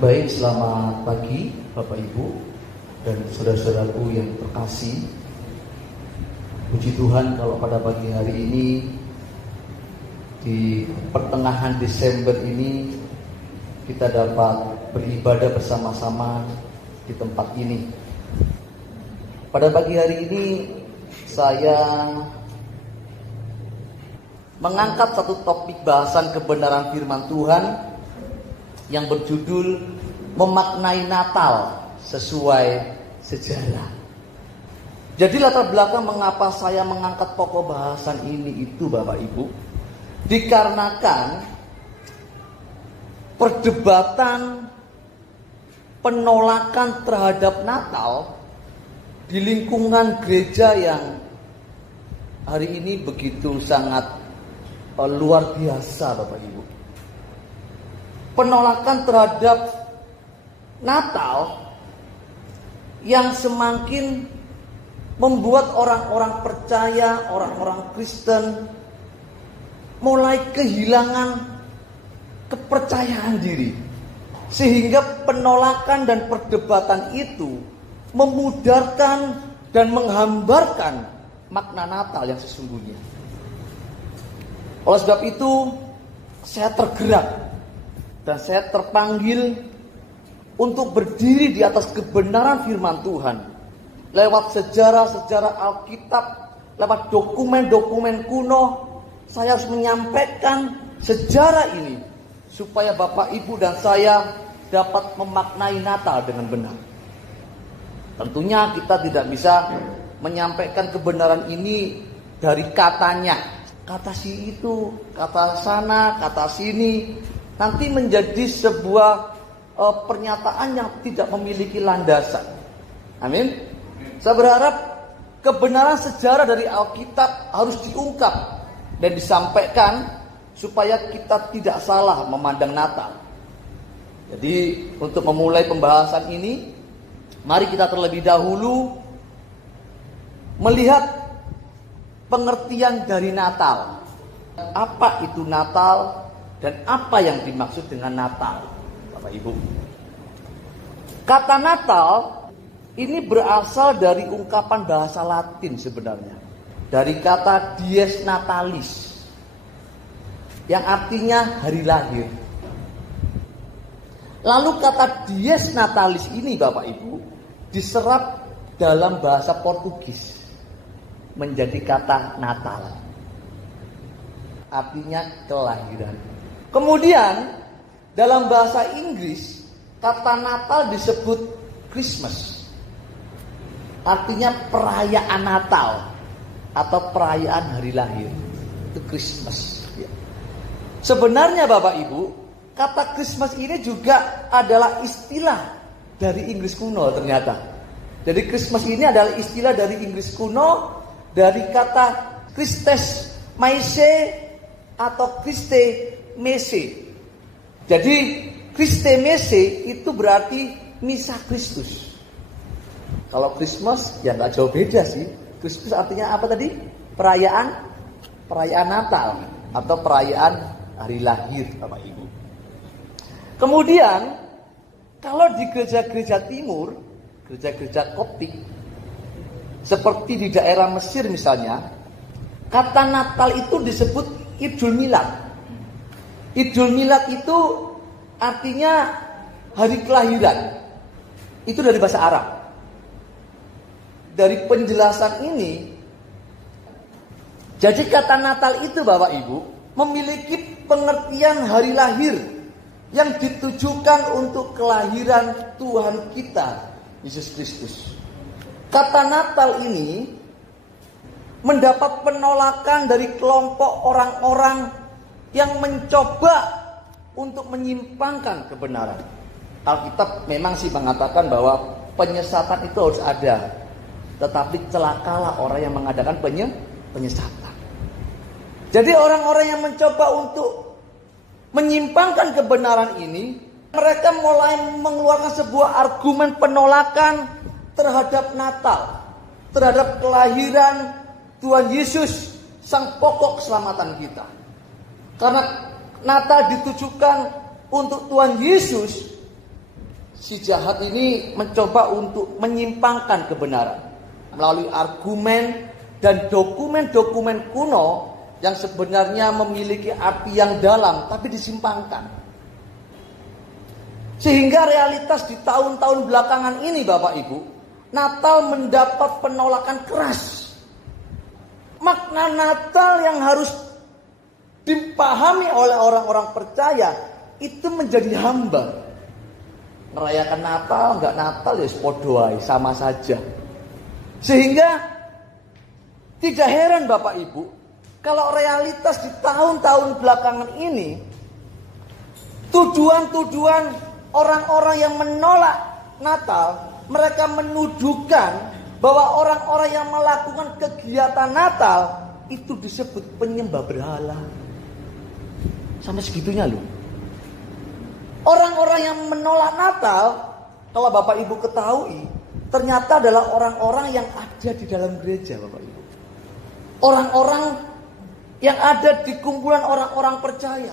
Baik, selamat pagi Bapak Ibu dan saudara-saudaraku yang terkasih. Puji Tuhan kalau pada pagi hari ini di pertengahan Desember ini kita dapat beribadah bersama-sama di tempat ini. Pada pagi hari ini saya mengangkat satu topik bahasan kebenaran firman Tuhan yang berjudul memaknai Natal sesuai sejarah. Jadi latar belakang mengapa saya mengangkat pokok bahasan ini itu Bapak Ibu, dikarenakan perdebatan penolakan terhadap Natal di lingkungan gereja yang hari ini begitu sangat luar biasa Bapak Ibu. Penolakan terhadap Natal yang semakin membuat orang-orang percaya, orang-orang Kristen mulai kehilangan kepercayaan diri. Sehingga penolakan dan perdebatan itu memudarkan dan menghambarkan makna Natal yang sesungguhnya. Oleh sebab itu saya tergerak dan saya terpanggil untuk berdiri di atas kebenaran firman Tuhan. Lewat sejarah-sejarah Alkitab, lewat dokumen-dokumen kuno, saya harus menyampaikan sejarah ini supaya Bapak, Ibu, dan saya dapat memaknai Natal dengan benar. Tentunya kita tidak bisa menyampaikan kebenaran ini dari katanya. Kata si itu, kata sana, kata sini. Nanti menjadi sebuah pernyataan yang tidak memiliki landasan. Amin. Saya berharap kebenaran sejarah dari Alkitab harus diungkap dan disampaikan supaya kita tidak salah memandang Natal. Jadi untuk memulai pembahasan ini, mari kita terlebih dahulu melihat pengertian dari Natal. Apa itu Natal? Dan apa yang dimaksud dengan Natal, Bapak Ibu? Kata Natal ini berasal dari ungkapan bahasa Latin sebenarnya. Dari kata dies natalis, yang artinya hari lahir. Lalu kata dies natalis ini Bapak Ibu diserap dalam bahasa Portugis menjadi kata Natal. Artinya kelahiran. Kemudian dalam bahasa Inggris kata Natal disebut Christmas. Artinya perayaan Natal atau perayaan hari lahir. Itu Christmas. Sebenarnya Bapak Ibu, kata Christmas ini juga adalah istilah dari Inggris kuno ternyata. Jadi Christmas ini adalah istilah dari Inggris kuno dari kata Christes Maise atau Christe Mese. Jadi Christe Mese itu berarti misa Kristus. Kalau Christmas ya nggak jauh beda sih. Kristus artinya apa tadi? Perayaan Natal atau perayaan hari lahir Bapak Ibu. Kemudian kalau di gereja-gereja timur, gereja-gereja Koptik seperti di daerah Mesir misalnya, kata Natal itu disebut Idul Milad. Idul Milad itu artinya hari kelahiran. Itu dari bahasa Arab. Dari penjelasan ini, jadi kata Natal itu Bapak Ibu memiliki pengertian hari lahir yang ditujukan untuk kelahiran Tuhan kita Yesus Kristus. Kata Natal ini mendapat penolakan dari kelompok orang-orang yang mencoba untuk menyimpangkan kebenaran. Alkitab memang sih mengatakan bahwa penyesatan itu harus ada, tetapi celakalah orang yang mengadakan penyesatan. Jadi orang-orang yang mencoba untuk menyimpangkan kebenaran ini, mereka mulai mengeluarkan sebuah argumen penolakan terhadap Natal, terhadap kelahiran Tuhan Yesus, sang pokok keselamatan kita. Karena Natal ditujukan untuk Tuhan Yesus, si jahat ini mencoba untuk menyimpangkan kebenaran melalui argumen dan dokumen-dokumen kuno yang sebenarnya memiliki arti yang dalam tapi disimpangkan. Sehingga realitas di tahun-tahun belakangan ini Bapak Ibu, Natal mendapat penolakan keras. Makna Natal yang harus dipahami oleh orang-orang percaya itu menjadi hambar. Merayakan Natal, enggak Natal ya sepodo ae, sama saja. Sehingga tidak heran Bapak Ibu, kalau realitas di tahun-tahun belakangan ini, tujuan-tujuan orang-orang yang menolak Natal, mereka menuduhkan bahwa orang-orang yang melakukan kegiatan Natal itu disebut penyembah berhala. Sampai segitunya loh. Orang-orang yang menolak Natal, kalau Bapak Ibu ketahui, ternyata adalah orang-orang yang ada di dalam gereja Bapak Ibu. Orang-orang yang ada di kumpulan orang-orang percaya.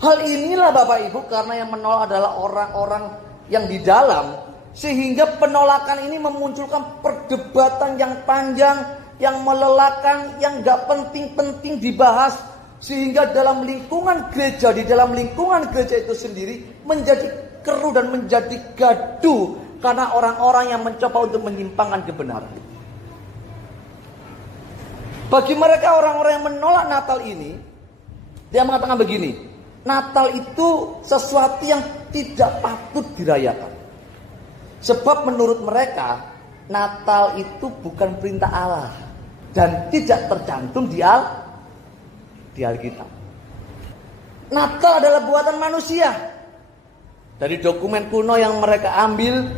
Hal inilah Bapak Ibu, karena yang menolak adalah orang-orang yang di dalam, sehingga penolakan ini memunculkan perdebatan yang panjang, yang melelahkan, yang gak penting-penting dibahas. Sehingga dalam lingkungan gereja, di dalam lingkungan gereja itu sendiri menjadi keruh dan menjadi gaduh karena orang-orang yang mencoba untuk menyimpangkan kebenaran. Bagi mereka orang-orang yang menolak Natal ini, dia mengatakan begini, Natal itu sesuatu yang tidak patut dirayakan. Sebab menurut mereka Natal itu bukan perintah Allah dan tidak tercantum di Alkitab. Natal adalah buatan manusia. Dari dokumen kuno yang mereka ambil,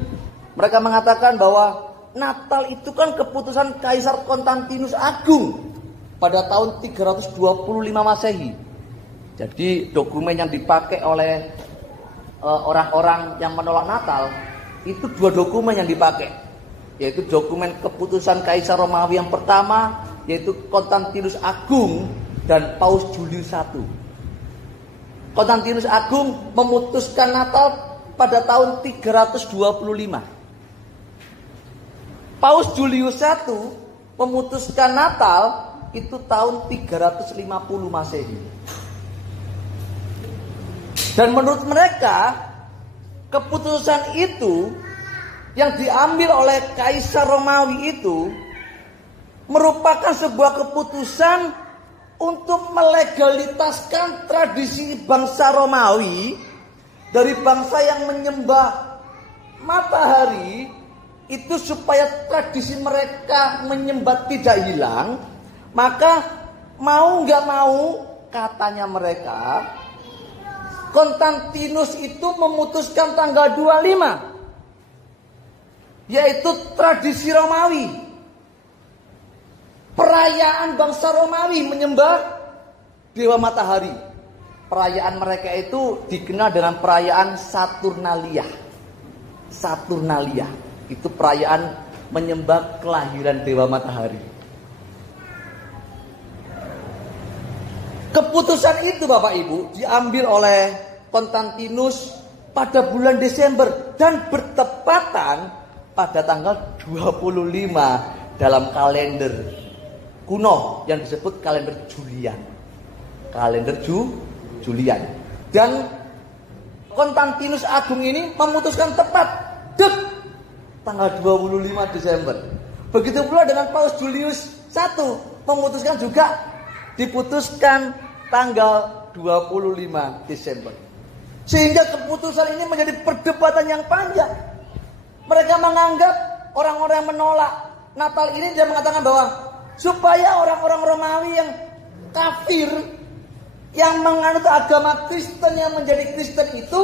mereka mengatakan bahwa Natal itu kan keputusan Kaisar Konstantinus Agung pada tahun 325 Masehi. Jadi dokumen yang dipakai oleh orang-orang yang menolak Natal itu dua dokumen yang dipakai, yaitu dokumen keputusan Kaisar Romawi yang pertama, yaitu Konstantinus Agung dan Paus Julius I. Konstantinus Agung memutuskan Natal pada tahun 325. Paus Julius I memutuskan Natal itu tahun 350 Masehi. Dan menurut mereka keputusan itu yang diambil oleh Kaisar Romawi itu merupakan sebuah keputusan untuk melegalitaskan tradisi bangsa Romawi dari bangsa yang menyembah matahari itu, supaya tradisi mereka menyembah tidak hilang. Maka mau nggak mau, katanya mereka, Konstantinus itu memutuskan tanggal 25, yaitu tradisi Romawi. Perayaan bangsa Romawi menyembah dewa matahari. Perayaan mereka itu dikenal dengan perayaan Saturnalia. Saturnalia itu perayaan menyembah kelahiran dewa matahari. Keputusan itu Bapak Ibu diambil oleh Konstantinus pada bulan Desember dan bertepatan pada tanggal 25 dalam kalender kuno yang disebut kalender Julian. Kalender Julian. Dan Konstantinus Agung ini memutuskan tepat tanggal 25 Desember. Begitu pula dengan Paus Julius I memutuskan juga diputuskan tanggal 25 Desember. Sehingga keputusan ini menjadi perdebatan yang panjang. Mereka menganggap orang-orang yang menolak Natal ini, dia mengatakan bahwa supaya orang-orang Romawi yang kafir, yang menganut agama Kristen, yang menjadi Kristen itu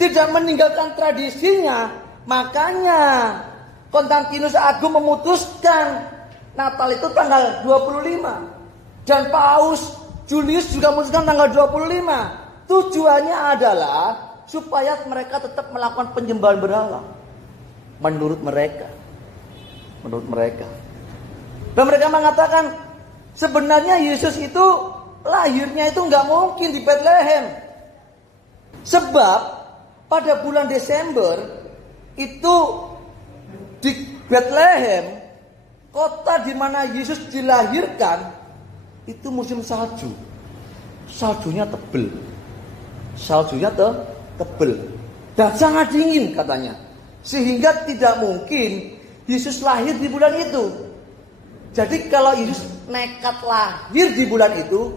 tidak meninggalkan tradisinya, makanya Konstantinus Agung memutuskan Natal itu tanggal 25. Dan Paus Julius juga memutuskan tanggal 25. Tujuannya adalah supaya mereka tetap melakukan penyembahan berhala. Menurut mereka. Dan mereka mengatakan sebenarnya Yesus itu lahirnya itu nggak mungkin di Bethlehem. Sebab pada bulan Desember itu di Bethlehem, kota di mana Yesus dilahirkan, itu musim salju. Saljunya tebel. Tebel. Dan sangat dingin katanya. Sehingga tidak mungkin Yesus lahir di bulan itu. Jadi kalau Yesus nekat lahir di bulan itu,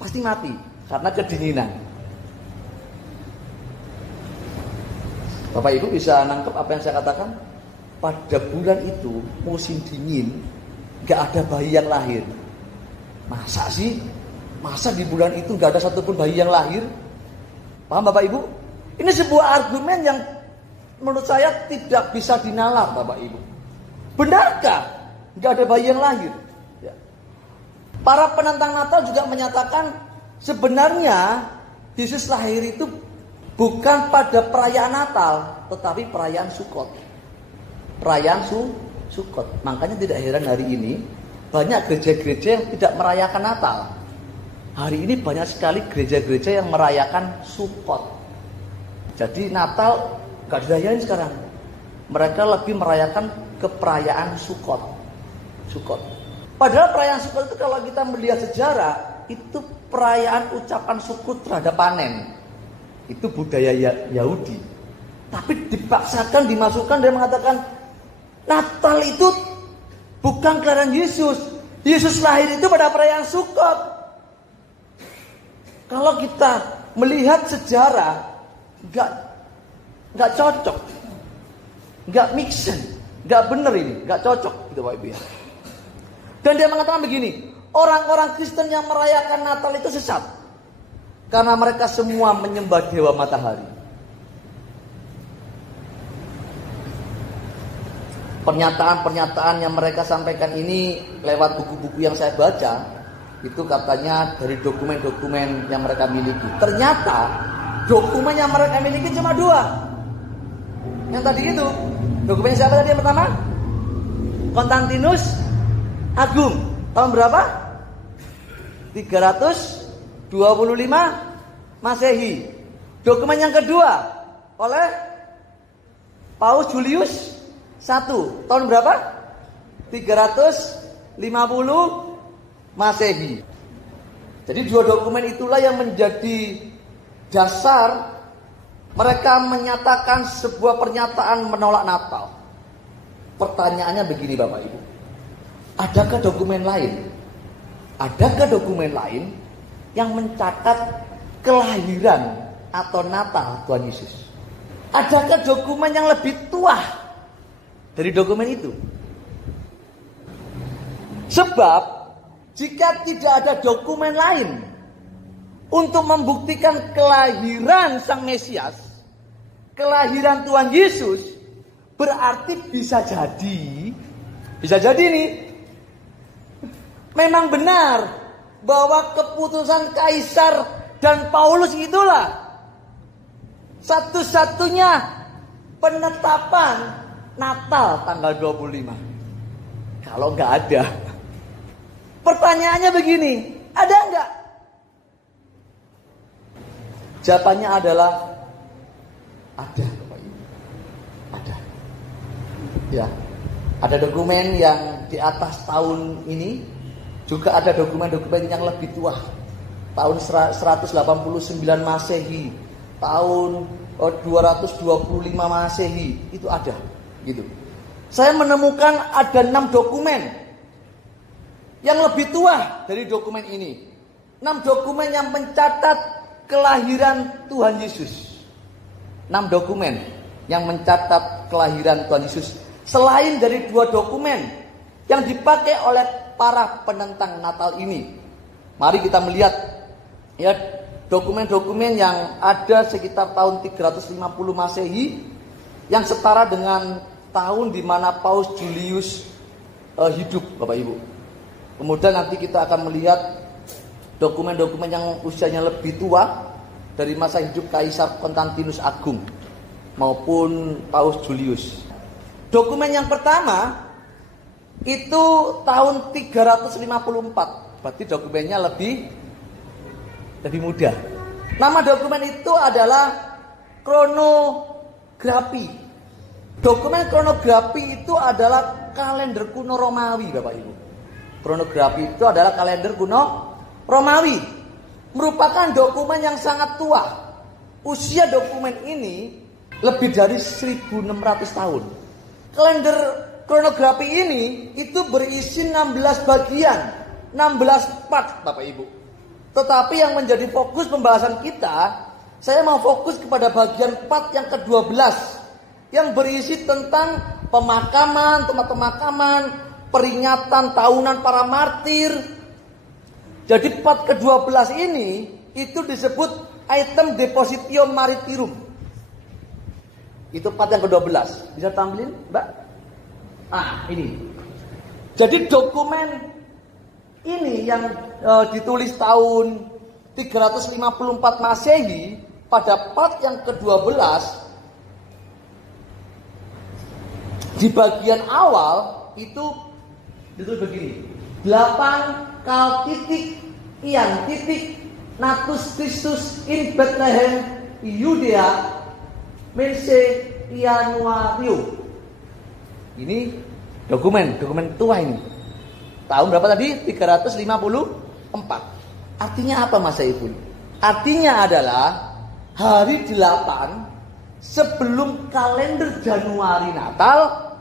pasti mati karena kedinginan. Bapak Ibu bisa nangkep apa yang saya katakan? Pada bulan itu musim dingin, gak ada bayi yang lahir. Masa sih? Masa di bulan itu gak ada satupun bayi yang lahir? Paham Bapak Ibu? Ini sebuah argumen yang menurut saya tidak bisa dinalar Bapak Ibu. Benarkah gak ada bayi yang lahir? Ya. Para penentang Natal juga menyatakan sebenarnya Yesus lahir itu bukan pada perayaan Natal, tetapi perayaan Sukot. Perayaan Sukot. Makanya tidak heran hari ini banyak gereja-gereja yang tidak merayakan Natal. Hari ini banyak sekali gereja-gereja yang merayakan Sukot. Jadi Natal gak dirayain sekarang. Mereka lebih merayakan keperayaan Sukot. Padahal perayaan Sukot itu kalau kita melihat sejarah, itu perayaan ucapan syukur terhadap panen. Itu budaya Yahudi. Tapi dipaksakan, dimasukkan dan mengatakan Natal itu bukan kelahiran Yesus. Yesus lahir itu pada perayaan Sukot. Kalau kita melihat sejarah, nggak cocok, nggak make sense, nggak benar ini, nggak cocok, gitu Pak Ibu ya. Dan dia mengatakan begini, orang-orang Kristen yang merayakan Natal itu sesat, karena mereka semua menyembah dewa matahari. Pernyataan-pernyataan yang mereka sampaikan ini lewat buku-buku yang saya baca, itu katanya dari dokumen-dokumen yang mereka miliki. Ternyata dokumen yang mereka miliki cuma 2. Yang tadi itu, dokumen siapa tadi yang pertama? Konstantinus Agung. Tahun berapa? 325 Masehi. Dokumen yang kedua oleh Paus Julius I. Tahun berapa? 350 Masehi. Jadi 2 dokumen itulah yang menjadi dasar mereka menyatakan sebuah pernyataan menolak Natal. Pertanyaannya begini Bapak Ibu. Adakah dokumen lain? Adakah dokumen lain yang mencatat kelahiran atau Natal Tuhan Yesus? Adakah dokumen yang lebih tua dari dokumen itu? Sebab jika tidak ada dokumen lain untuk membuktikan kelahiran Sang Mesias, kelahiran Tuhan Yesus, berarti bisa jadi nih, memang benar bahwa keputusan Kaisar dan Paulus itulah satu-satunya penetapan Natal tanggal 25. Kalau nggak ada, pertanyaannya begini, ada nggak? Jawabannya adalah ada, Bapak Ibu. Ada. Ya. Ada dokumen yang di atas tahun ini, juga ada dokumen-dokumen yang lebih tua. Tahun 189 Masehi, tahun 225 Masehi, itu ada, gitu. Saya menemukan ada 6 dokumen yang lebih tua dari dokumen ini. 6 dokumen yang mencatat kelahiran Tuhan Yesus. 6 dokumen yang mencatat kelahiran Tuhan Yesus. Selain dari 2 dokumen yang dipakai oleh para penentang Natal ini. Mari kita melihat ya dokumen-dokumen yang ada sekitar tahun 350 Masehi yang setara dengan tahun di mana Paus Julius hidup, Bapak Ibu. Kemudian nanti kita akan melihat dokumen-dokumen yang usianya lebih tua dari masa hidup Kaisar Konstantinus Agung maupun Paus Julius. Dokumen yang pertama itu tahun 354. Berarti dokumennya lebih muda. Nama dokumen itu adalah kronografi. Dokumen kronografi itu adalah kalender kuno Romawi, Bapak Ibu. Kronografi itu adalah kalender kuno Romawi. Merupakan dokumen yang sangat tua. Usia dokumen ini lebih dari 1600 tahun. Kalender kronografi ini itu berisi 16 bagian, 16 part, Bapak Ibu. Tetapi yang menjadi fokus pembahasan kita, saya mau fokus kepada bagian part yang ke-12 yang berisi tentang pemakaman, tempat pemakaman, peringatan tahunan para martir. Jadi part ke-12 ini itu disebut item depositio martyrum. Itu part yang ke-12. Bisa tampilin, Mbak? Ini. Jadi dokumen ini yang ditulis tahun 354 Masehi pada part yang ke-12 di bagian awal itu ditulis begini. 8 kal titik ian titik natus Christus in Bethlehem Judea mense Ianuario. Ini dokumen tua ini. Tahun berapa tadi? 354. Artinya apa Mas Saiful? Artinya adalah hari 8 sebelum kalender Januari Natal,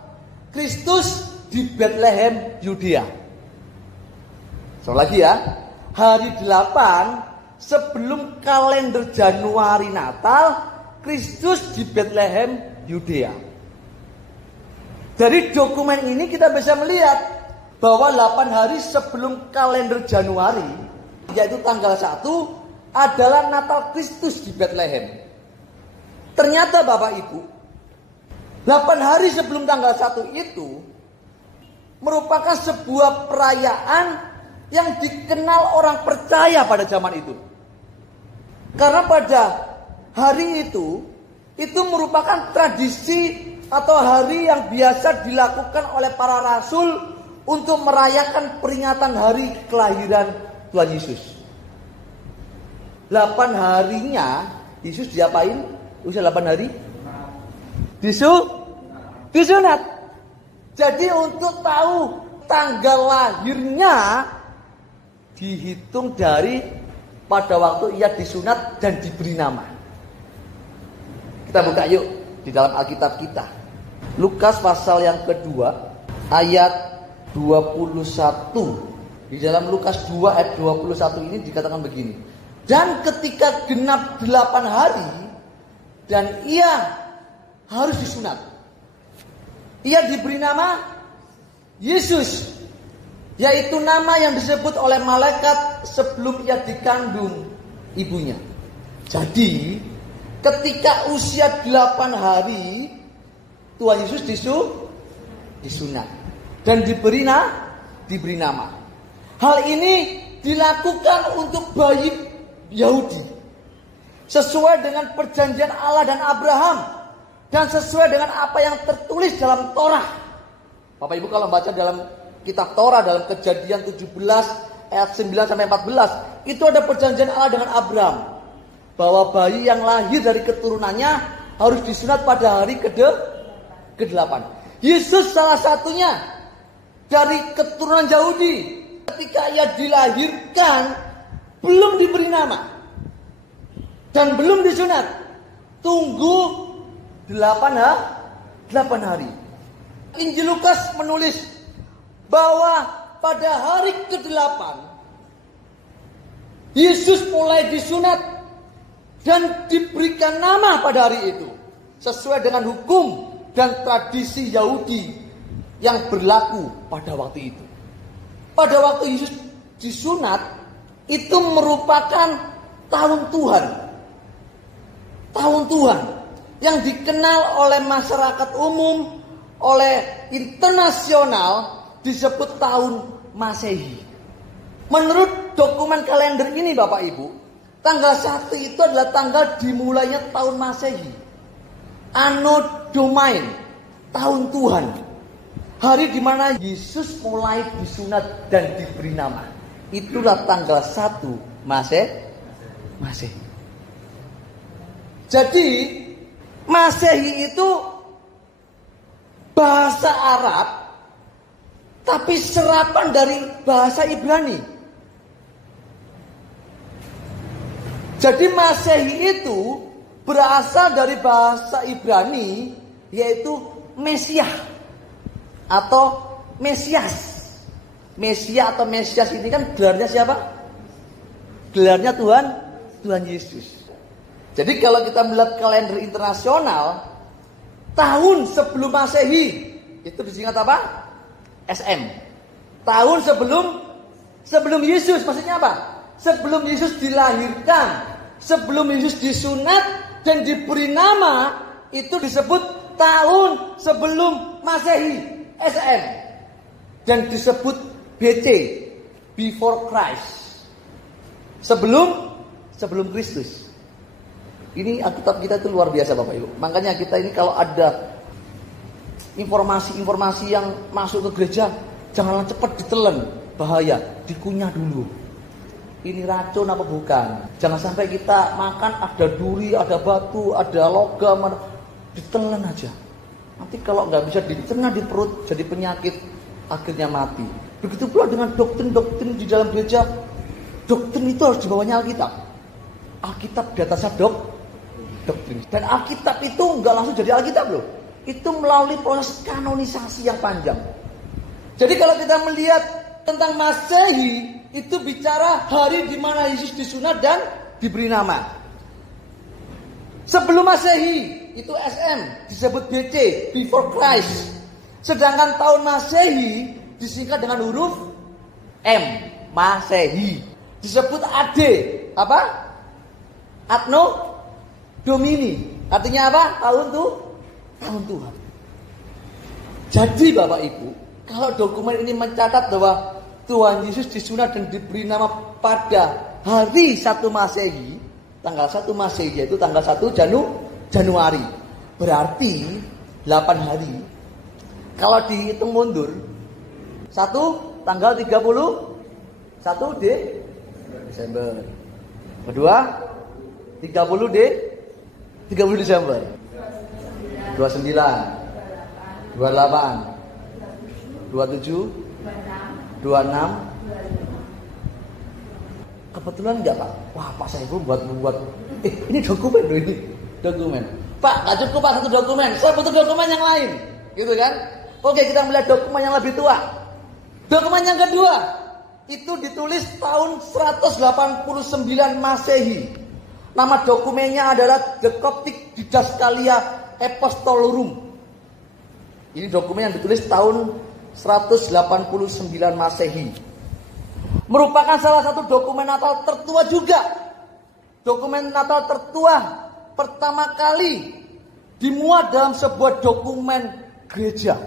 Kristus di Bethlehem Yudea. Lagi ya. Hari 8 sebelum kalender Januari Natal, Kristus di Bethlehem Yudea. Dari dokumen ini kita bisa melihat bahwa 8 hari sebelum kalender Januari, yaitu tanggal 1, adalah Natal Kristus di Bethlehem. Ternyata Bapak Ibu, 8 hari sebelum tanggal 1 itu merupakan sebuah perayaan yang dikenal orang percaya pada zaman itu. Karena pada hari itu merupakan tradisi atau hari yang biasa dilakukan oleh para rasul untuk merayakan peringatan hari kelahiran Tuhan Yesus. 8 harinya Yesus diapain? Usia 8 hari? Disunat. Jadi untuk tahu tanggal lahirnya dihitung dari pada waktu ia disunat dan diberi nama. Kita buka yuk di dalam Alkitab kita. Lukas pasal yang kedua ayat 21. Di dalam Lukas 2 ayat 21 ini dikatakan begini. Dan ketika genap 8 hari dan ia harus disunat, ia diberi nama Yesus, yaitu nama yang disebut oleh malaikat sebelum ia dikandung ibunya. Jadi ketika usia 8 hari Tuhan Yesus disunat dan diberi nama. Hal ini dilakukan untuk bayi Yahudi sesuai dengan perjanjian Allah dan Abraham dan sesuai dengan apa yang tertulis dalam Torah. Bapak Ibu kalau baca dalam kitab Torah dalam Kejadian 17 ayat 9 sampai 14, itu ada perjanjian Allah dengan Abraham bahwa bayi yang lahir dari keturunannya harus disunat pada hari ke-8. Yesus salah satunya dari keturunan Yahudi. Ketika ia dilahirkan belum diberi nama dan belum disunat. Tunggu 8 hari. Injil Lukas menulis bahwa pada hari ke-8 Yesus mulai disunat dan diberikan nama pada hari itu sesuai dengan hukum dan tradisi Yahudi yang berlaku pada waktu itu. Pada waktu Yesus disunat itu merupakan tahun Tuhan. Tahun Tuhan yang dikenal oleh masyarakat umum, oleh internasional disebut tahun Masehi. Menurut dokumen kalender ini Bapak Ibu, tanggal 1 itu adalah tanggal dimulainya tahun Masehi. Anno Domini, tahun Tuhan. Hari di mana Yesus mulai disunat dan diberi nama. Itulah tanggal 1 Masehi. Jadi Masehi itu bahasa Arab, tapi serapan dari bahasa Ibrani. Jadi Masehi itu berasal dari bahasa Ibrani, yaitu Mesiah atau Mesias. Mesia atau Mesias ini kan gelarnya siapa? Gelarnya Tuhan Yesus. Jadi kalau kita melihat kalender internasional, tahun sebelum Masehi itu disingkat apa? SM. Tahun sebelum Yesus, maksudnya apa? Sebelum Yesus dilahirkan, sebelum Yesus disunat dan diberi nama, itu disebut tahun sebelum Masehi, SM. Dan disebut BC, before Christ. Sebelum Kristus. Ini Alkitab kita itu luar biasa Bapak Ibu. Makanya kita ini kalau ada informasi-informasi yang masuk ke gereja, janganlah cepat ditelan, bahaya, dikunyah dulu. Ini racun apa bukan? Jangan sampai kita makan ada duri, ada batu, ada logam, ditelan aja. Nanti kalau nggak bisa dicerna di perut, jadi penyakit, akhirnya mati. Begitu pula dengan doktrin-doktrin di dalam gereja. Doktrin itu harus dibawanya Alkitab. Alkitab di atasnya doktrin. Dan Alkitab itu nggak langsung jadi Alkitab loh. Itu melalui proses kanonisasi yang panjang. Jadi kalau kita melihat tentang Masehi, itu bicara hari di mana Yesus disunat dan diberi nama. Sebelum Masehi itu SM, disebut BC, before Christ. Sedangkan tahun Masehi disingkat dengan huruf M, Masehi. Disebut AD, apa? Anno Domini. Artinya apa? Tahun Tuhan. Jadi Bapak Ibu, kalau dokumen ini mencatat bahwa Tuhan Yesus disunat dan diberi nama pada hari 1 Masehi, tanggal 1 Masehi yaitu tanggal 1 Januari. Berarti 8 hari. Kalau dihitung mundur, 1 tanggal 31 Desember. Kedua 30 Desember. 29, 28, 27, 26. Kebetulan enggak Pak? Wah Pak saya buat ini dokumen loh ini. Dokumen. Pak gak cukup Pak satu dokumen. Saya butuh dokumen yang lain. Gitu kan? Oke kita melihat dokumen yang lebih tua. Dokumen yang kedua. Itu ditulis tahun 189 Masehi. Nama dokumennya adalah The Coptic Didascalia Apostolorum. Ini dokumen yang ditulis tahun 189 Masehi. Merupakan salah satu dokumen Natal tertua juga. Dokumen Natal tertua pertama kali dimuat dalam sebuah dokumen gereja.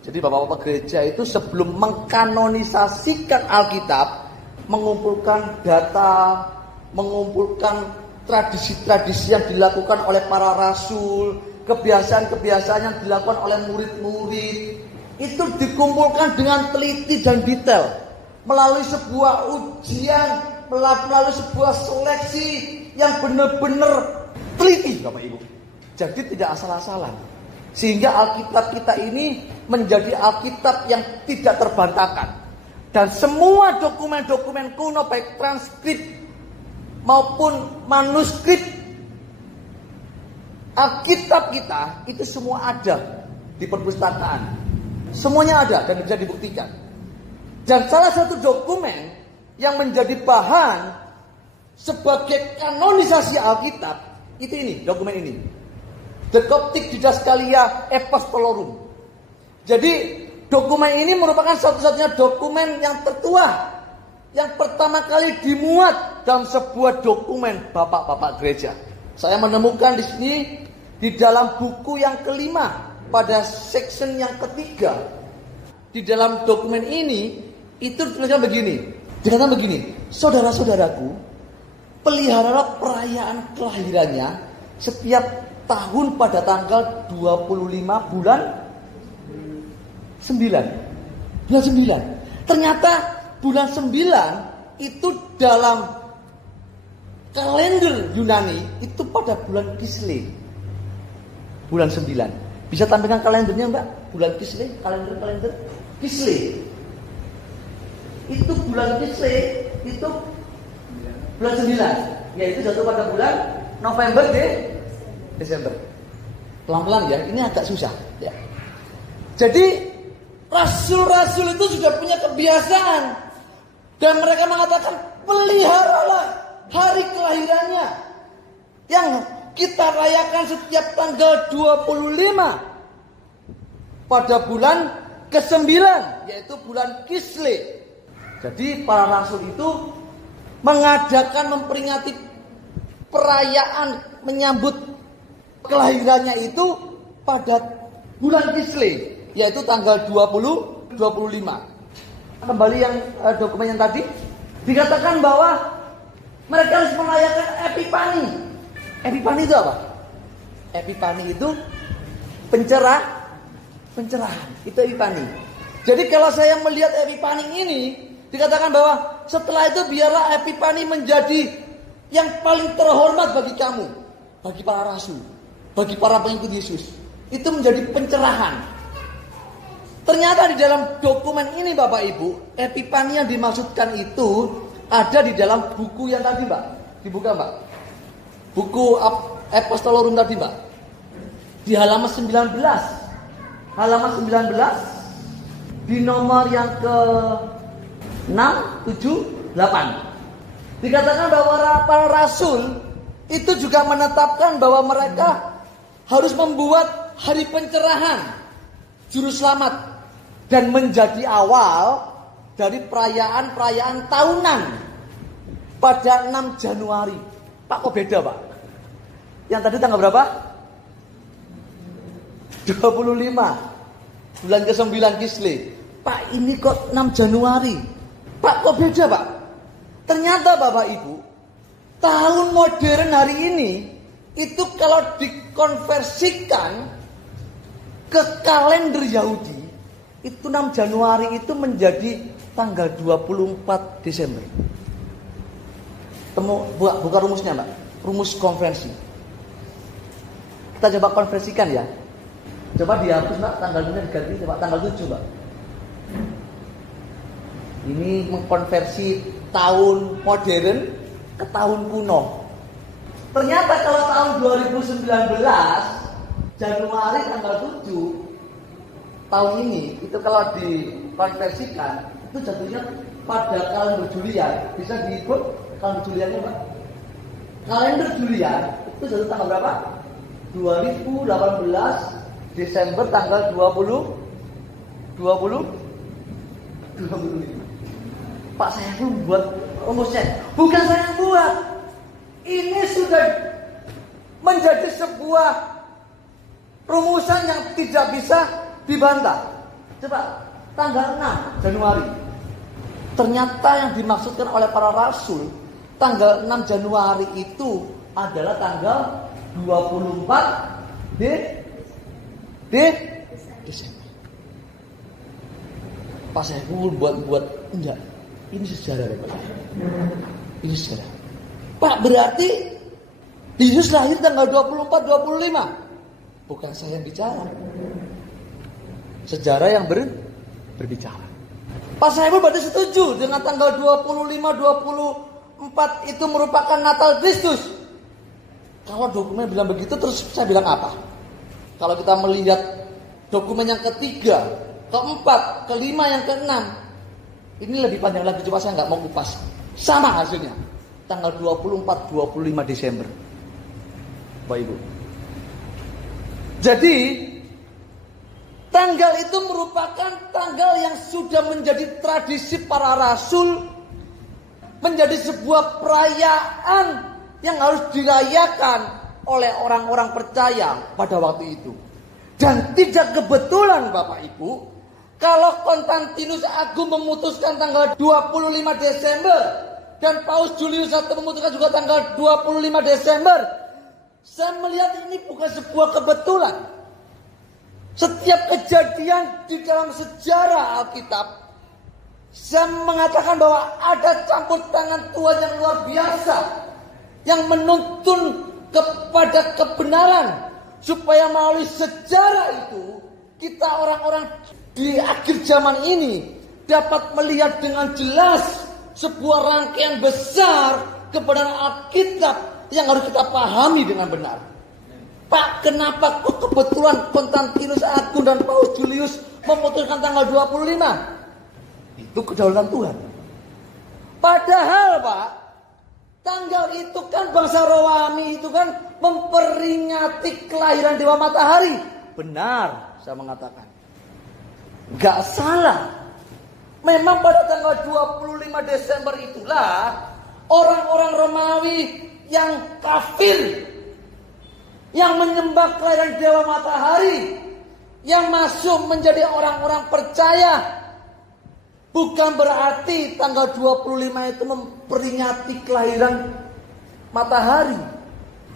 Jadi bapak-bapak gereja itu sebelum mengkanonisasikan Alkitab, mengumpulkan data, mengumpulkan tradisi-tradisi yang dilakukan oleh para rasul, kebiasaan-kebiasaan yang dilakukan oleh murid-murid, itu dikumpulkan dengan teliti dan detail melalui sebuah ujian, melalui sebuah seleksi yang benar-benar teliti Bapak Ibu. Jadi tidak asal-asalan. Sehingga Alkitab kita ini menjadi Alkitab yang tidak terbantahkan. Dan semua dokumen-dokumen kuno baik transkrip maupun manuskrip Alkitab kita itu semua ada di perpustakaan. Semuanya ada dan bisa dibuktikan. Dan salah satu dokumen yang menjadi bahan sebagai kanonisasi Alkitab itu ini, dokumen ini. The Coptic Didascalia Apostolorum. Jadi dokumen ini merupakan satu-satunya dokumen yang tertua yang pertama kali dimuat dalam sebuah dokumen bapak-bapak gereja. Saya menemukan di sini di dalam buku yang kelima pada section yang ketiga. Di dalam dokumen ini itu dituliskan begini. Dikatakan begini, saudara-saudaraku, peliharalah perayaan kelahirannya setiap tahun pada tanggal 25 bulan 9. Bulan 9. Ternyata bulan 9 itu dalam kalender Yunani itu pada bulan Kislev. bulan 9. Bisa tampilkan kalendernya Mbak? Bulan Kislev, kalender Kislev. Itu bulan Kislev, itu bulan 9. Yaitu jatuh pada bulan November Desember. Pelan-pelan ya, ini agak susah ya. Jadi rasul-rasul itu sudah punya kebiasaan dan mereka mengatakan peliharalah hari kelahirannya yang kita rayakan setiap tanggal 25 pada bulan ke-9 yaitu bulan Kislev. Jadi para rasul itu mengadakan memperingati perayaan menyambut kelahirannya itu pada bulan Kislev yaitu tanggal 25. Kembali yang dokumen yang tadi dikatakan bahwa mereka harus merayakan Epifani. Epifani itu apa? Epifani itu pencerahan. Itu Epifani. Jadi kalau saya melihat Epifani ini dikatakan bahwa setelah itu biarlah Epifani menjadi yang paling terhormat bagi kamu, bagi para rasul, bagi para pengikut Yesus. Itu menjadi pencerahan. Ternyata di dalam dokumen ini Bapak Ibu, Epifani yang dimaksudkan itu ada di dalam buku yang tadi Mbak. Dibuka Mbak. Buku Apostolorum tadi Mbak. Di halaman 19. Halaman 19 di nomor yang ke 6, 7, 8. Dikatakan bahwa para rasul itu juga menetapkan bahwa mereka harus membuat hari pencerahan juru selamat dan menjadi awal dari perayaan-perayaan tahunan pada 6 Januari. Pak kok beda Pak? Yang tadi tanggal berapa? 25 bulan ke-9 Kislev. Pak ini kok 6 Januari. Pak kok beda Pak? Ternyata Bapak Ibu, tahun modern hari ini itu kalau dikonversikan ke kalender Yahudi, itu 6 Januari itu menjadi tanggal 24 Desember. Bukan rumusnya Mbak, rumus konversi. Kita coba konversikan ya. Coba dihapus Mbak, tanggalnya diganti coba tanggal 7 Mbak. Ini mengkonversi tahun modern ke tahun kuno. Ternyata kalau tahun 2019 Januari tanggal 7 tahun ini itu kalau dikonversikan itu jatuhnya pada kalender Julian. Bisa diikut kalender Juliannya Pak? Kalender Julian itu jatuh tanggal berapa? 2018 Desember tanggal 25. Pak saya belum buat rumusnya. Bukan saya yang buat. Ini sudah menjadi sebuah rumusan yang tidak bisa dibantah. Coba tanggal 6 Januari. Ternyata yang dimaksudkan oleh para rasul tanggal 6 Januari itu adalah tanggal 24 Desember. Pas saya buat enggak. Ini sejarah ya Pak. Ini sejarah. Pak berarti Yesus lahir tanggal 24, 25. Bukan saya yang bicara. Sejarah yang berbicara. Pak saya pun berarti setuju dengan tanggal 25, 24 itu merupakan Natal Kristus. Kalau dokumen bilang begitu terus saya bilang apa? Kalau kita melihat dokumen yang ketiga, keempat, kelima, yang keenam, ini lebih panjang lagi, coba saya nggak mau kupas. Sama hasilnya, tanggal 24, 25 Desember, Bapak Ibu. Jadi tanggal itu merupakan tanggal yang sudah menjadi tradisi para rasul, menjadi sebuah perayaan yang harus dirayakan oleh orang-orang percaya pada waktu itu. Dan tidak kebetulan Bapak Ibu, kalau Konstantinus Agung memutuskan tanggal 25 Desember dan Paus Julius I memutuskan juga tanggal 25 Desember, saya melihat ini bukan sebuah kebetulan. Setiap kejadian di dalam sejarah Alkitab, saya mengatakan bahwa ada campur tangan Tuhan yang luar biasa, yang menuntun kepada kebenaran, supaya melalui sejarah itu kita orang-orang di akhir zaman ini dapat melihat dengan jelas sebuah rangkaian besar kebenaran Alkitab yang harus kita pahami dengan benar. Pak, kenapa kok kebetulan Konstantinus Agung dan Paus Julius memutuskan tanggal 25? Itu kedaulatan Tuhan. Padahal Pak, tanggal itu kan bangsa Romawi itu kan memperingati kelahiran Dewa Matahari. Benar, saya mengatakan. Gak salah. Memang pada tanggal 25 Desember itulah orang-orang Romawi yang kafir, yang menyembah kelahiran Dewa Matahari, yang masuk menjadi orang-orang percaya. Bukan berarti tanggal 25 itu memperingati kelahiran matahari.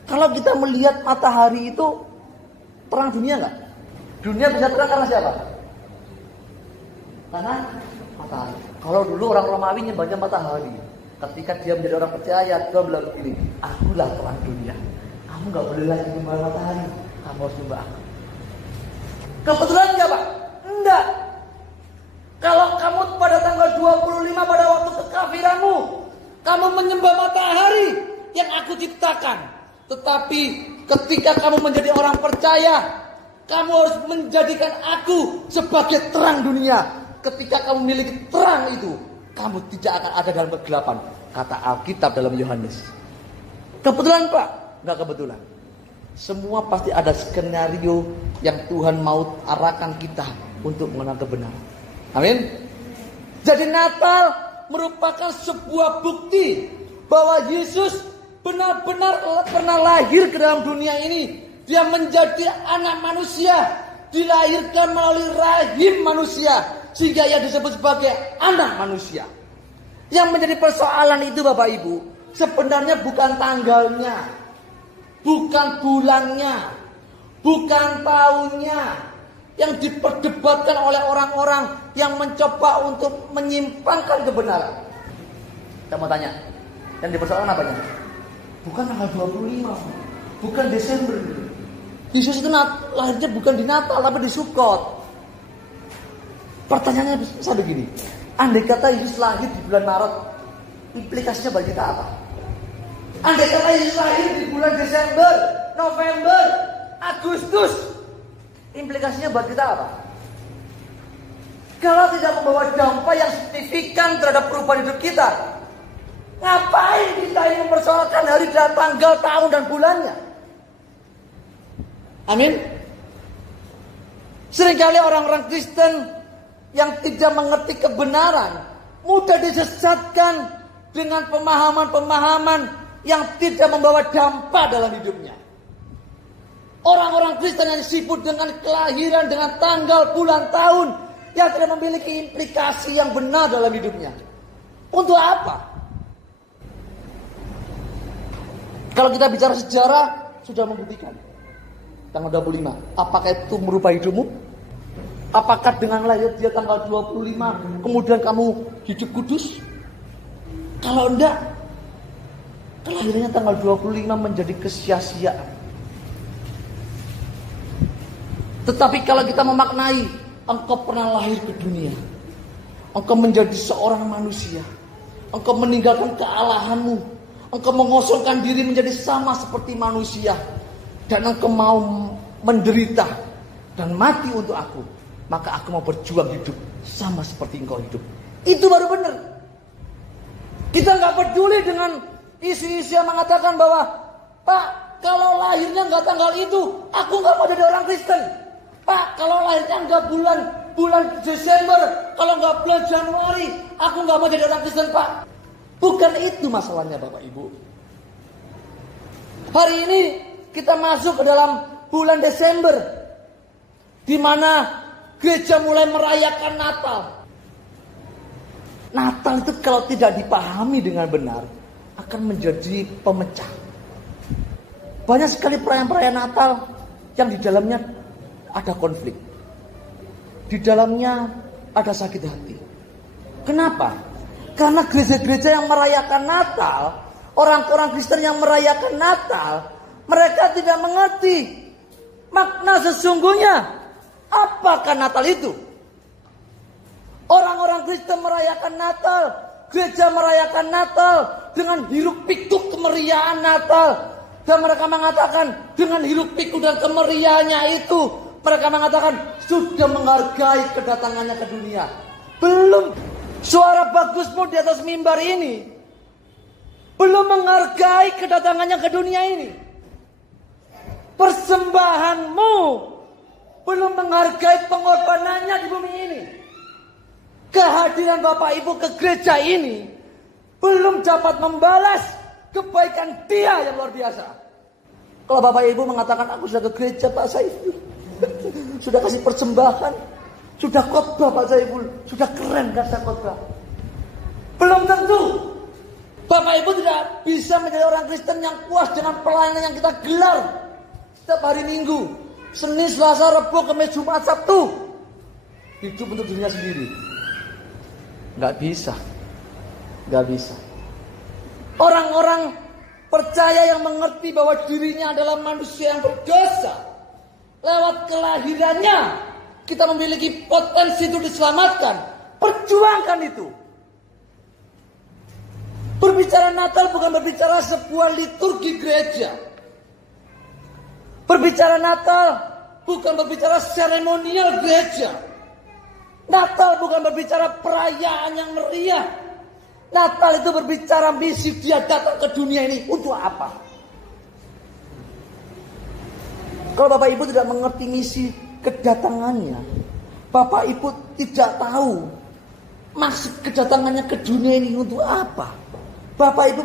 Kalau kita melihat matahari itu terang dunia enggak? Dunia bisa terang karena siapa? Karena matahari. Kalau dulu orang Romawi nyembahnya matahari. Ketika dia menjadi orang percaya, dia bilang begini, akulah terang dunia. Kamu enggak boleh lagi menyembah matahari, kamu harus menyembah aku. Kebetulan enggak Pak? Enggak. Kalau kamu pada tanggal 25 pada waktu kekafiranmu, kamu menyembah matahari yang aku ciptakan. Tetapi ketika kamu menjadi orang percaya, kamu harus menjadikan aku sebagai terang dunia. Ketika kamu memiliki terang itu, kamu tidak akan ada dalam kegelapan. Kata Alkitab dalam Yohanes. Kebetulan Pak? Enggak kebetulan. Semua pasti ada skenario yang Tuhan mau arahkan kita untuk mengenal kebenaran. Amin. Jadi Natal merupakan sebuah bukti bahwa Yesus benar-benar pernah lahir ke dalam dunia ini. Dia menjadi anak manusia, dilahirkan melalui rahim manusia, sehingga ia disebut sebagai anak manusia. Yang menjadi persoalan itu Bapak Ibu, sebenarnya bukan tanggalnya, bukan bulannya, bukan tahunnya, yang diperdebatkan oleh orang-orang yang mencoba untuk menyimpangkan kebenaran. Saya mau tanya, yang dipersoalkan apanya? Bukan tanggal 25, bukan Desember. Yesus itu lahirnya bukan di Natal, tapi di Sukkot. Pertanyaannya bisa begini, andai kata Yesus lahir di bulan Maret, implikasinya bagi kita apa? Andai kata Yesus lahir di bulan Desember, November, Agustus, implikasinya buat kita apa? Kalau tidak membawa dampak yang signifikan terhadap perubahan hidup kita, ngapain kita ini mempersoalkan hari dan tanggal, tahun dan bulannya? Amin. Seringkali orang-orang Kristen yang tidak mengerti kebenaran mudah disesatkan dengan pemahaman-pemahaman yang tidak membawa dampak dalam hidupnya. Orang-orang Kristen yang sibuk dengan kelahiran, dengan tanggal, bulan, tahun, yang tidak memiliki implikasi yang benar dalam hidupnya. Untuk apa? Kalau kita bicara sejarah, sudah membuktikan. Tanggal 25. Apakah itu merubah hidupmu? Apakah dengan lahir dia tanggal 25, kemudian kamu hidup kudus? Kalau enggak, kelahirannya tanggal 25 menjadi kesia-siaan. Tetapi kalau kita memaknai, engkau pernah lahir ke dunia, engkau menjadi seorang manusia, engkau meninggalkan kealahanmu, engkau mengosongkan diri menjadi sama seperti manusia, dan engkau mau menderita dan mati untuk aku, maka aku mau berjuang hidup sama seperti engkau hidup. Itu baru benar. Kita nggak peduli dengan isi-isi yang mengatakan bahwa, Pak, kalau lahirnya nggak tanggal itu, aku nggak mau jadi orang Kristen. Pak, kalau lahirnya nggak bulan Desember, kalau nggak bulan Januari, aku nggak mau jadi orang Kristen, Pak. Bukan itu masalahnya, Bapak Ibu. Hari ini kita masuk ke dalam bulan Desember, di mana gereja mulai merayakan Natal. Natal itu kalau tidak dipahami dengan benar, akan menjadi pemecah. Banyak sekali perayaan-perayaan Natal yang di dalamnya ada konflik. Di dalamnya ada sakit hati. Kenapa? Karena gereja-gereja yang merayakan Natal, orang-orang Kristen yang merayakan Natal, mereka tidak mengerti Makna sesungguhnya, apakah Natal itu? Orang-orang Kristen merayakan Natal, gereja merayakan Natal dengan hiruk pikuk kemeriahan Natal. Dan mereka mengatakan dengan hiruk pikuk dan kemeriahannya itu, mereka mengatakan sudah menghargai kedatangannya ke dunia. Belum. Suara bagusmu di atas mimbar ini belum menghargai kedatangannya ke dunia ini. Persembahanmu belum menghargai pengorbanannya di bumi ini. Kehadiran Bapak Ibu ke gereja ini belum dapat membalas kebaikan dia yang luar biasa. Kalau Bapak Ibu mengatakan aku sudah ke gereja Pak Saiful, sudah kasih persembahan, sudah khotbah Pak Saiful, sudah keren kan saya khotbah. Belum tentu. Bapak Ibu tidak bisa menjadi orang Kristen yang puas dengan pelayanan yang kita gelar setiap hari Minggu, Senin, Selasa, Rabu, Kamis, Jumat, Sabtu. Hidup untuk dirinya sendiri. Gak bisa. Gak bisa. Orang-orang percaya yang mengerti bahwa dirinya adalah manusia yang berdosa, lewat kelahirannya kita memiliki potensi untuk diselamatkan. Perjuangkan itu. Berbicara Natal bukan berbicara sebuah liturgi gereja. Berbicara Natal bukan berbicara seremonial gereja. Natal bukan berbicara perayaan yang meriah. Natal itu berbicara misi dia datang ke dunia ini untuk apa? Kalau Bapak Ibu tidak mengerti misi kedatangannya, Bapak Ibu tidak tahu maksud kedatangannya ke dunia ini untuk apa. Bapak Ibu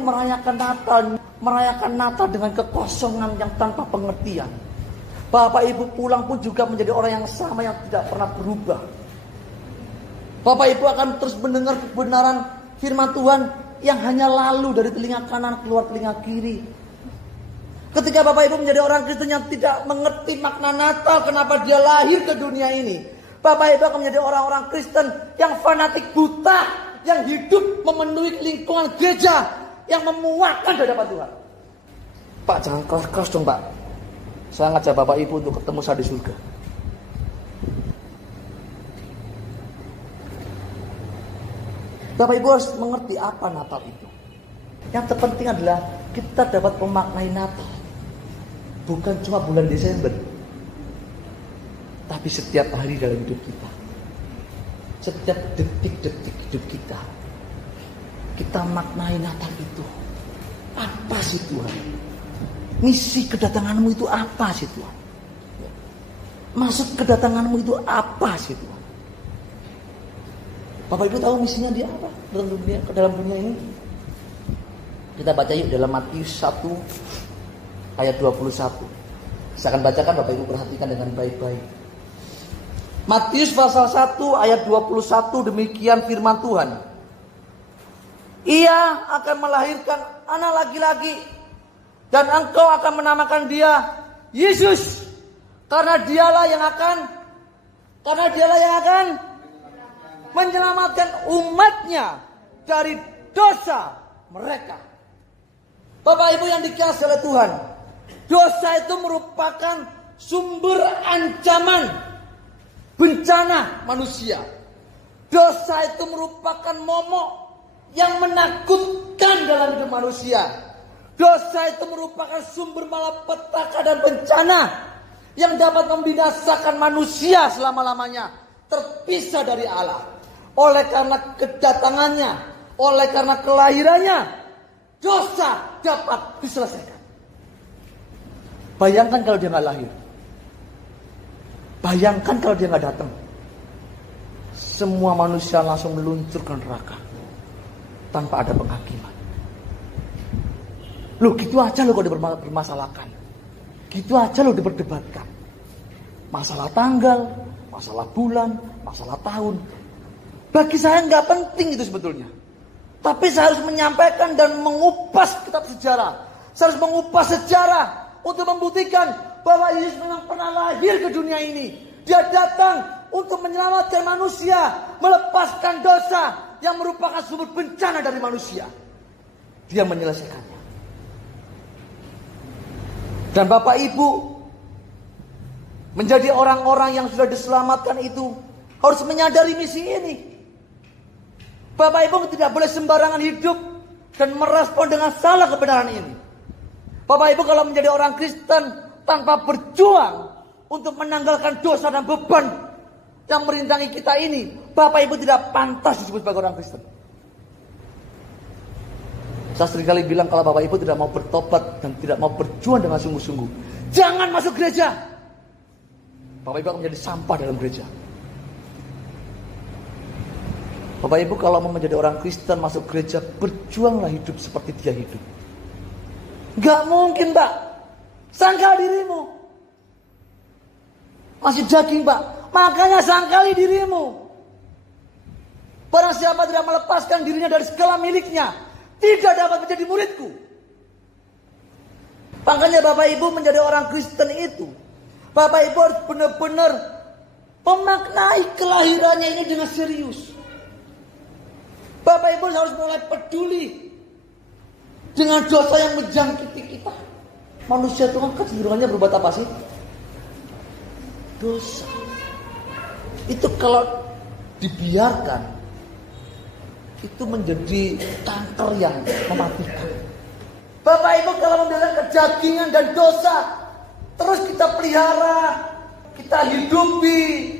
merayakan Natal dengan kekosongan yang tanpa pengertian. Bapak Ibu pulang pun juga menjadi orang yang sama yang tidak pernah berubah. Bapak Ibu akan terus mendengar kebenaran firman Tuhan yang hanya lalu dari telinga kanan keluar telinga kiri. Ketika Bapak Ibu menjadi orang Kristen yang tidak mengerti makna Natal, kenapa dia lahir ke dunia ini, Bapak Ibu akan menjadi orang-orang Kristen yang fanatik buta, yang hidup memenuhi lingkungan gereja, yang memuakkan di hadapan Tuhan. Pak, jangan keras-keras dong Pak. Saya ngajak Bapak Ibu untuk ketemu saya di surga. Bapak Ibu harus mengerti apa Natal itu. Yang terpenting adalah kita dapat memaknai Natal. Bukan cuma bulan Desember, tapi setiap hari dalam hidup kita. Setiap detik-detik hidup kita. Kita maknai Natal itu. Apa sih Tuhan? Misi kedatanganmu itu apa sih Tuhan? Maksud kedatanganmu itu apa sih Tuhan? Bapak Ibu tahu misinya dia apa dalam dunia ini? Kita baca yuk dalam Matius 1 ayat 21. Saya akan bacakan, Bapak Ibu perhatikan dengan baik-baik. Matius pasal 1 ayat 21, demikian firman Tuhan. Ia akan melahirkan anak laki-laki dan engkau akan menamakan dia Yesus, karena dialah yang akan menyelamatkan umatnya dari dosa mereka. Bapak Ibu yang dikasihi oleh Tuhan, dosa itu merupakan sumber ancaman bencana manusia. Dosa itu merupakan momok yang menakutkan dalam hidup manusia. Dosa itu merupakan sumber malapetaka dan bencana yang dapat membinasakan manusia selama-lamanya, terpisah dari Allah. Oleh karena kedatangannya, oleh karena kelahirannya, dosa dapat diselesaikan. Bayangkan kalau dia nggak lahir. Bayangkan kalau dia nggak datang. Semua manusia langsung meluncur ke neraka tanpa ada penghakiman. Loh, gitu aja loh kalau dipermasalahkan. Gitu aja loh diperdebatkan. Masalah tanggal, masalah bulan, masalah tahun. Bagi saya nggak penting itu sebetulnya. Tapi saya harus menyampaikan dan mengupas kitab sejarah. Saya harus mengupas sejarah untuk membuktikan bahwa Yesus memang pernah lahir ke dunia ini. Dia datang untuk menyelamatkan manusia, melepaskan dosa yang merupakan sumber bencana dari manusia. Dia menyelesaikannya. Dan Bapak Ibu, Menjadi orang-orang yang sudah diselamatkan itu harus menyadari misi ini. Bapak Ibu tidak boleh sembarangan hidup dan merespon dengan salah kebenaran ini. Bapak Ibu kalau menjadi orang Kristen tanpa berjuang untuk menanggalkan dosa dan beban yang merintangi kita ini, Bapak Ibu tidak pantas disebut sebagai orang Kristen. Saya seringkali bilang kalau Bapak Ibu tidak mau bertobat dan tidak mau berjuang dengan sungguh-sungguh, jangan masuk gereja. Bapak Ibu akan menjadi sampah dalam gereja. Bapak Ibu kalau mau menjadi orang Kristen masuk gereja, berjuanglah hidup seperti dia hidup. Gak mungkin, Pak. Sangkal dirimu. Masih daging, Pak. Makanya sangkali dirimu. Barang siapa tidak melepaskan dirinya dari segala miliknya, tidak dapat menjadi muridku. Makanya Bapak Ibu menjadi orang Kristen itu, Bapak Ibu harus benar-benar memaknai kelahirannya ini dengan serius. Bapak Ibu harus mulai peduli dengan dosa yang menjangkiti kita. Manusia itu kan kecenderungannya berbuat apa sih? Dosa. Itu kalau dibiarkan, itu menjadi kanker yang mematikan. Bapak Ibu kalau membiarkan kejagingan dan dosa terus kita pelihara, kita hidupi,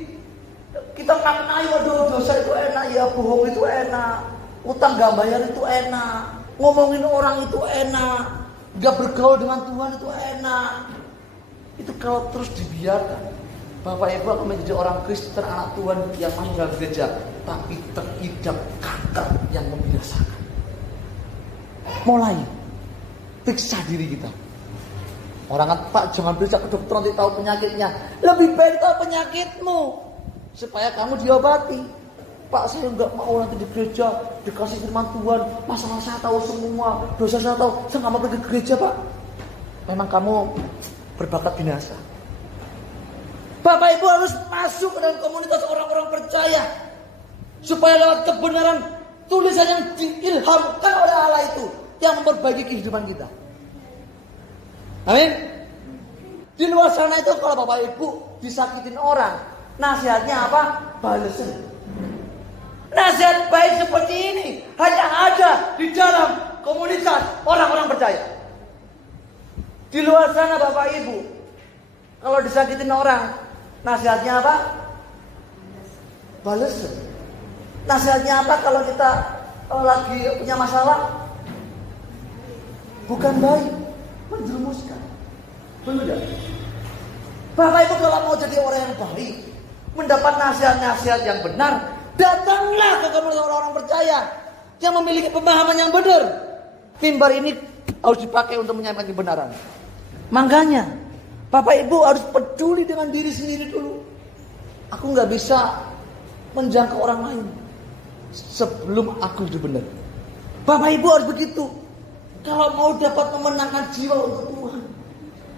kita maknai, waduh dosa itu enak, ya bohong itu enak, utang gak bayar itu enak, ngomongin orang itu enak, gak bergaul dengan Tuhan itu enak. Itu kalau terus dibiarkan, Bapak Ibu akan menjadi orang Kristen, anak Tuhan yang masuk dalam gereja, tapi teridap kanker yang membinasakan. Mulai periksa diri kita. Orang kan, Pak jangan periksa ke dokter nanti tahu penyakitnya. Lebih baik tahu penyakitmu supaya kamu diobati. Pak saya nggak mau nanti di gereja dikasih firman Tuhan, masalah saya tahu semua, dosa saya tahu, saya nggak mau pergi ke gereja Pak. Memang kamu berbakat binasa. Bapak Ibu harus masuk ke dalam komunitas orang-orang percaya supaya lewat kebenaran tulisan yang diilhamkan oleh Allah itu yang memperbaiki kehidupan kita. Amin. Di luar sana itu kalau Bapak Ibu disakitin orang, nasihatnya apa? Balesin. Nasihat baik seperti ini hanya ada di dalam komunitas orang-orang percaya. Di luar sana Bapak Ibu, kalau disakitin orang, nasihatnya apa? Balesin. Nasihatnya apa kalau kita lagi punya masalah? Bukan baik, menjerumuskan. Benar. Bapak Ibu kalau mau jadi orang yang baik, mendapat nasihat-nasihat yang benar, datanglah ke komunitas orang-orang percaya yang memiliki pemahaman yang benar. Mimbar ini harus dipakai untuk menyampaikan kebenaran. Makanya Bapak Ibu harus peduli dengan diri sendiri dulu. Aku nggak bisa menjangkau orang lain sebelum aku hidup benar. Bapak Ibu harus begitu. Kalau mau dapat memenangkan jiwa untuk Tuhan,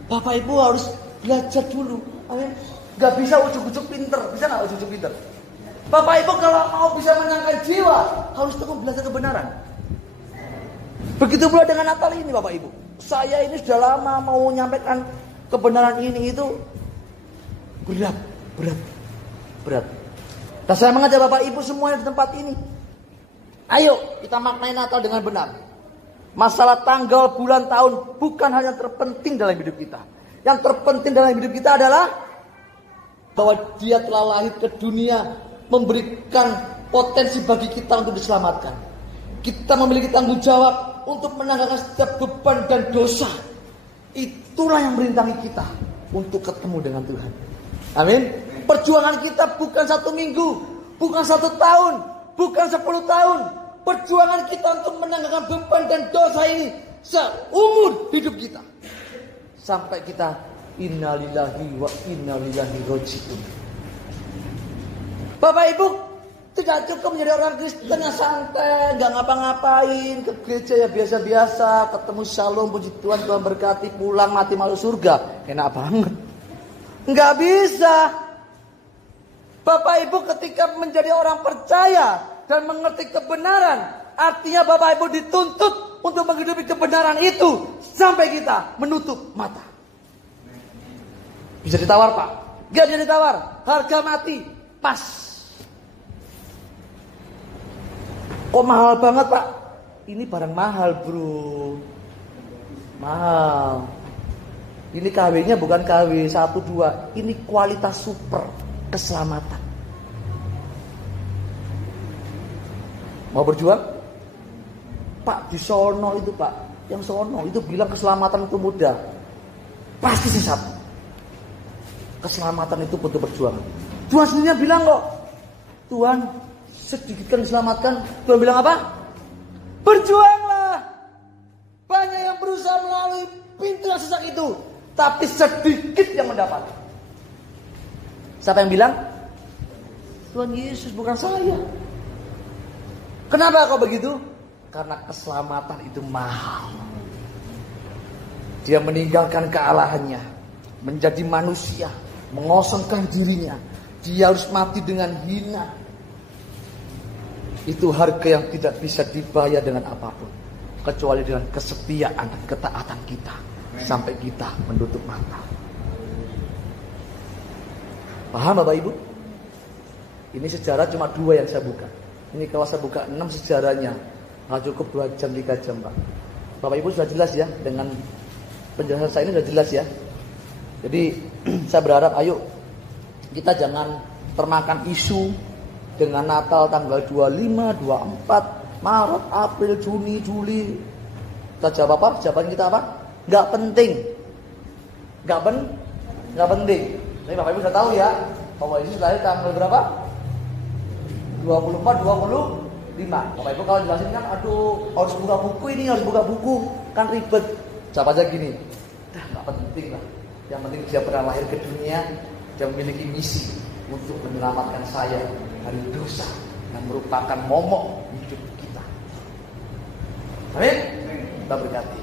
Bapak Ibu harus belajar dulu. Gak bisa ujuk-ujuk pinter. Bisa gak ujuk-ujuk pinter? Bapak Ibu kalau mau bisa menangkan jiwa, harus tekun belajar kebenaran. Begitu pula dengan Natal ini Bapak Ibu. Saya ini sudah lama mau menyampaikan kebenaran ini itu berat. Dan saya mengajak Bapak Ibu semuanya di tempat ini. Ayo kita maknai Natal dengan benar. Masalah tanggal, bulan, tahun bukan hal yang terpenting dalam hidup kita. Yang terpenting dalam hidup kita adalah bahwa Dia telah lahir ke dunia, memberikan potensi bagi kita untuk diselamatkan. Kita memiliki tanggung jawab untuk menanggalkan setiap beban dan dosa. Itulah yang merintangi kita untuk ketemu dengan Tuhan. Amin. Perjuangan kita bukan 1 minggu, bukan 1 tahun, bukan 10 tahun. Perjuangan kita untuk menanggalkan beban dan dosa ini seumur hidup kita. Sampai kita innalillahi wa inna ilaihi raji'un. Bapak Ibu, tidak cukup menjadi orang Kristen yang santai, nggak ngapa-ngapain, ke gereja ya biasa-biasa, ketemu shalom, puji Tuhan, Tuhan berkati, pulang mati masuk surga. Enak banget. Nggak bisa. Bapak Ibu ketika menjadi orang percaya dan mengerti kebenaran, artinya Bapak Ibu dituntut untuk menghidupi kebenaran itu sampai kita menutup mata. Bisa ditawar Pak, Gak jadi tawar, harga mati, pas. Kok mahal banget Pak? Ini barang mahal bro. Mahal. Ini KW-nya bukan KW 1, 2. Ini kualitas super, keselamatan. Mau berjuang? Pak di sono itu Pak, yang sono itu bilang keselamatan itu mudah. Pasti sesat. Keselamatan itu butuh perjuangan. Tuhan sendiri bilang kok, Tuhan sedikit kan diselamatkan. Tuhan bilang apa? Berjuanglah. Banyak yang berusaha melalui pintu yang sesak itu, tapi sedikit yang mendapat. Siapa yang bilang? Tuhan Yesus, bukan saya. Kenapa kok begitu? Karena keselamatan itu mahal. Dia meninggalkan kealahannya, menjadi manusia, mengosongkan dirinya. Dia harus mati dengan hina. Itu harga yang tidak bisa dibayar dengan apapun, kecuali dengan kesetiaan dan ketaatan kita sampai kita menutup mata. Paham Bapak Ibu? Ini sejarah cuma 2 yang saya buka. Ini kalau saya buka 6 sejarahnya, nggak cukup 2 jam 3 jam Pak. Bapak Ibu sudah jelas ya, dengan penjelasan saya ini sudah jelas ya. Jadi saya berharap ayo kita jangan termakan isu dengan Natal tanggal 25, 24, Maret, April, Juni, Juli. Kita jawab apa? Jawaban kita apa? Nggak penting. Nggak penting. Tapi Bapak Ibu sudah tahu ya, bahwa Yesus lahir tanggal berapa? 24, 25. Bapak Ibu kalau jelasin kan, aduh harus buka buku ini, harus buka buku, kan ribet. Jawab aja gini, nggak penting lah. Yang penting dia pernah lahir ke dunia, dia memiliki misi untuk menyelamatkan saya dari dosa yang merupakan momok hidup kita. Amin. Kita berkati.